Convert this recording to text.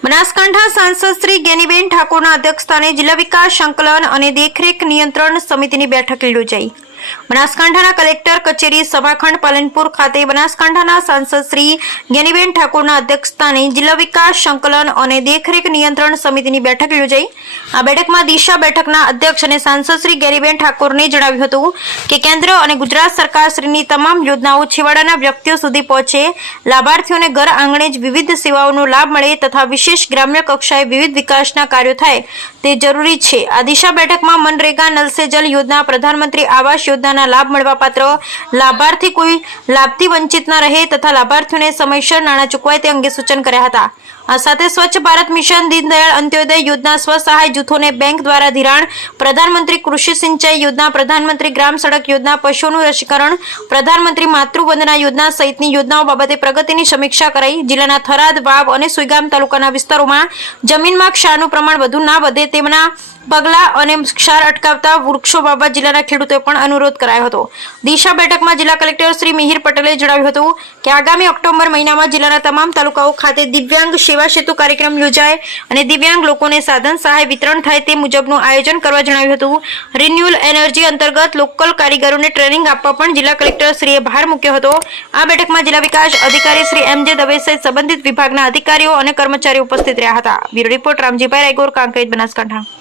બનાસકાંઠા સાંસદ શ્રી જ્ઞાનીબેન ઠાકોરના અધ્યક્ષસ્થાને જિલ્લા વિકાસ સંકલન અને દેખરેખ નિયંત્રણ સમિતિની બેઠક યોજાઈ। બનાસકાંઠાના કલેક્ટર કચેરી સભાખંડ પાલનપુર ખાતે બનાસકાંઠાના સાંસદ શ્રી જ્ઞાનીબેન ઠાકોરના અધ્યક્ષસ્થાને જિલ્લા વિકાસ સંકલન અને દેખરેખ નિયંત્રણ સમિતિની બેઠક યોજાઈ। આ બેઠકમાં દિશા બેઠકના અધ્યક્ષ અને સાંસદ શ્રી જ્ઞાનીબેન ઠાકોરને જણાવ્યું હતું કે કેન્દ્ર અને ગુજરાત સરકારશ્રીની તમામ યોજનાઓ છેવાડાના વ્યક્તિઓ સુધી પહોંચે, લાભાર્થીઓને ઘર આંગણે જ વિવિધ સેવાઓનો લાભ મળે તથા વિશેષ ગ્રામ્ય કક્ષાએ વિવિધ વિકાસના કાર્યો થાય તે જરૂરી છે। આ દિશા બેઠકમાં મનરેગા, નલ સે જલ યોજના, પ્રધાનમંત્રી આવાસ યોજનાના લાભ મળવાપાત્ર લાભાર્થી કોઈ લાભથી વંચિત ન રહે તથા લાભાર્થીઓને સમયસર નાણાં ચૂકવાય તે અંગે સૂચન કર્યા હતા। આ સાથે સ્વચ્છ ભારત મિશન, દીનદયાળ અંત્યોદય યોજના, સ્વસહાય જૂથોને બેંક દ્વારા ધિરાણ, પ્રધાનમંત્રી કૃષિ સિંચાઈ યોજના, પ્રધાનમંત્રી ગ્રામ સડક યોજના, પશુઓનું રસીકરણ, પ્રધાનમંત્રી માતૃવંદના યોજના સહિતની યોજનાઓ બાબતે પ્રગતિની સમીક્ષા કરાઈ। જિલ્લાના થરાદ, વાવ અને સુઈગામ તાલુકાના વિસ્તારોમાં જમીનમાં ક્ષારનું પ્રમાણ વધુ ના વધે તેમના પગલાં અને ક્ષાર અટકાવતા વૃક્ષો વાવવા જિલ્લાના ખેડૂતોએ પણ અનુરોધ કરાયો હતો। દિશા બેઠકમાં જિલ્લા કલેક્ટર શ્રી મિહિર પટેલે જણાવ્યું હતું કે આગામી ઓક્ટોબર મહિનામાં જિલ્લાના તમામ તાલુકાઓ ખાતે દિવ્યાંગ સેવા સેતુ કાર્યક્રમ યોજાય અને દિવ્યાંગ લોકોને સાધન સહાય વિતરણ થાય તે મુજબનું આયોજન કરવા જણાવ્યું હતું। રિન્યુઅલ એનર્જી અંતર્ગત લોકલ કારીગરોને ટ્રેનિંગ આપવા પણ જિલ્લા કલેક્ટર શ્રીએ ભાર મૂક્યો હતો। આ બેઠકમાં જિલ્લા વિકાસ અધિકારી શ્રી એમ.જે. દવે સહિત સંબંધિત વિભાગના અધિકારીઓ અને કર્મચારીઓ ઉપસ્થિત રહ્યા હતા। Bureau report Ramjibhai Raigor, Kankrej, Banaskantha.